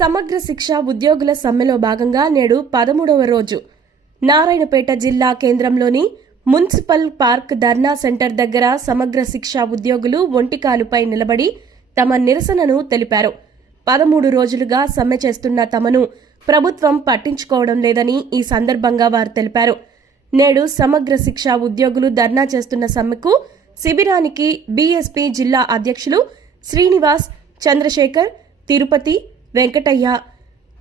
సమగ్ర శిక్ష ఉద్యోగుల సమ్మెలో భాగంగా నేడు పదమూడవ రోజు. నారాయణపేట జిల్లా కేంద్రంలోని మున్సిపల్ పార్క్ ధర్నా సెంటర్ దగ్గర సమగ్ర శిక్ష ఉద్యోగులు ఒంటికాలుపై నిలబడి తమ నిరసనను తెలిపారు. పదమూడు రోజులుగా సమ్మె చేస్తున్న తమను ప్రభుత్వం పట్టించుకోవడం లేదని ఈ సందర్భంగా వారు తెలిపారు. నేడు సమగ్ర శిక్ష ఉద్యోగులు ధర్నా చేస్తున్న సమ్మెకు శిబిరానికి బీఎస్పీ జిల్లా అధ్యక్షులు Srinivas Chandrashekar Tirupati Venkataiah.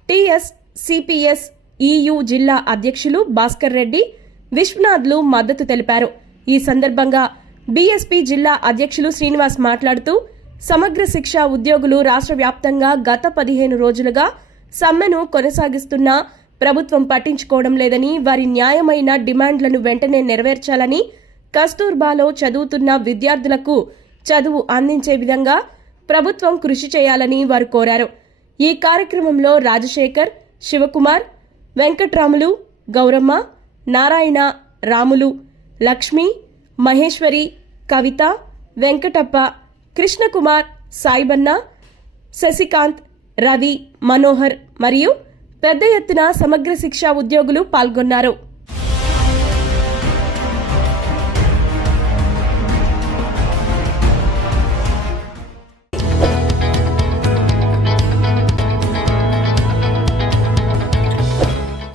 TS CPS EU జిల్లా అధ్యక్షులు భాస్కర్ రెడ్డి విశ్వనాథ్లు మద్దతు తెలిపారు. ఈ సందర్భంగా బీఎస్పీ జిల్లా అధ్యక్షులు శ్రీనివాస్ మాట్లాడుతూ సమగ్ర శిక్ష ఉద్యోగులు రాష్ట్ర వ్యాప్తంగా గత పదిహేను రోజులుగా సమ్మెను కొనసాగిస్తున్నా ప్రభుత్వం పట్టించుకోవడం లేదని వారి న్యాయమైన డిమాండ్లను వెంటనే నెరవేర్చాలని కస్తూర్బాలో చదువుతున్న విద్యార్థులకు చదువు అందించే విధంగా ప్రభుత్వం కృషి చేయాలని వారు కోరారు. ఈ కార్యక్రమంలో రాజశేఖర్ శివకుమార్ వెంకట్రాములు గౌరమ్మ నారాయణ రాములు లక్ష్మి మహేశ్వరి కవిత వెంకటప్ప కృష్ణకుమార్ సాయిబన్న శశికాంత్ రవి మనోహర్ మరియు పెద్ద ఎత్తున సమగ్ర శిక్షా ఉద్యోగులు పాల్గొన్నారు.